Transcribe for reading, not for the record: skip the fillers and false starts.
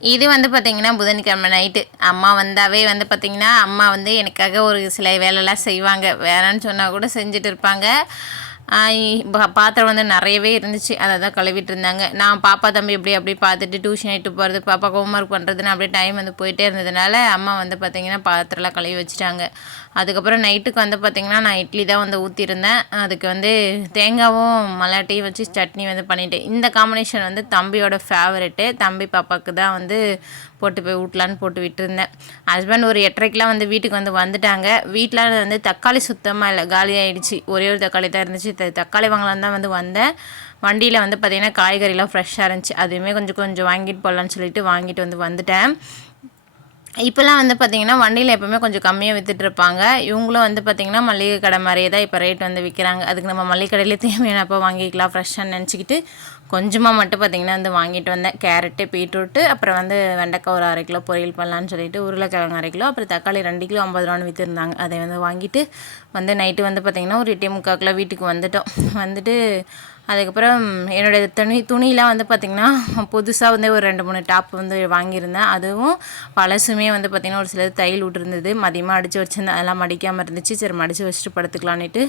இது வந்து பார்த்திங்கன்னா புதன்கிழமை நைட்டு அம்மா வந்தாவே வந்து பார்த்திங்கன்னா அம்மா வந்து எனக்காக ஒரு சில வேலைலாம் செய்வாங்க. வேணான்னு சொன்னால் கூட செஞ்சுட்டு இருப்பாங்க. பாத்திரம் வந்து நிறையவே இருந்துச்சு, அதை தான் கழுவிட்டு இருந்தாங்க. நான் பாப்பா தம்பி அப்படி பார்த்துட்டு டியூஷன் ஆகிட்டு போகிறது, பாப்பா ஹோம்ஒர்க் பண்ணுறதுன்னு அப்படியே டைம் வந்து போயிட்டே இருந்ததுனால அம்மா வந்து பார்த்திங்கன்னா பாத்திரம்லாம் கழுவி வச்சுட்டாங்க. அதுக்கப்புறம் நைட்டுக்கு வந்து பார்த்திங்கன்னா நான் இட்லி தான் வந்து ஊற்றிருந்தேன். அதுக்கு வந்து தேங்காவும் மல்லாட்டையும் வச்சு சட்னி வந்து பண்ணிட்டேன். இந்த காம்பினேஷன் வந்து தம்பியோட ஃபேவரெட்டு. தம்பி பாப்பாவுக்கு தான் வந்து போட்டு போய் ஊட்டலான்னு போட்டு விட்டுருந்தேன். ஹஸ்பண்ட் ஒரு 8:30க்கெலாம் வந்து வீட்டுக்கு வந்துட்டாங்க. வீட்டில் வந்து தக்காளி சுத்தமாக இல்லை, காலி ஆகிடுச்சு. ஒரே ஒரு தக்காளி தான் இருந்துச்சு. தக்காளி வாங்கலான்னு தான் வந்தேன். வண்டியில் வந்து பார்த்திங்கன்னா காய்கறிலாம் ஃப்ரெஷ்ஷாக இருந்துச்சு. அதுவுமே கொஞ்சம் வாங்கிட்டு போகலான்னு சொல்லிட்டு வாங்கிட்டு வந்துட்டேன். இப்போல்லாம் வந்து பார்த்திங்கன்னா வண்டியில் எப்போவுமே கொஞ்சம் கம்மியாக விற்றுட்ருப்பாங்க. இவங்களும் வந்து பார்த்திங்கன்னா மளிகை கடை மாதிரியே தான் இப்போ ரேட் வந்து விற்கிறாங்க. அதுக்கு நம்ம மளிகை கடையிலே தேவையானப்போ வாங்கிக்கலாம் ஃப்ரெஷ்ஷாக நினச்சிக்கிட்டு கொஞ்சமாக மட்டும் பார்த்திங்கன்னா வந்து வாங்கிட்டு வந்தேன். கேரட்டு, பீட்ரூட்டு, அப்புறம் வந்து வெண்டைக்காய் ஒரு 1/2 கிலோ பொரியல் பண்ணலான்னு சொல்லிட்டு, உருளைக்கிழங்கு 1/2 கிலோ, அப்புறம் தக்காளி 2 கிலோ 50 ரூபான்னு விற்றுருந்தாங்க. அதை வந்து வாங்கிட்டு வந்து நைட்டு வந்து பார்த்திங்கன்னா ஒரு 8:45 வீட்டுக்கு வந்துட்டு அதுக்கப்புறம் என்னுடைய துணியெலாம் வந்து பார்த்திங்கன்னா புதுசாக வந்து ஒரு 2-3 டாப் வந்து வாங்கியிருந்தேன். அதுவும் பழசுமே வந்து பார்த்திங்கன்னா ஒரு சிலது தையல் விட்டுருந்தது. மதியமாக அடித்து வச்சுருந்தேன், அதெல்லாம் மடிக்காமல் இருந்துச்சு. சரி மடித்து வச்சுட்டு படுத்துக்கலான்னுட்டு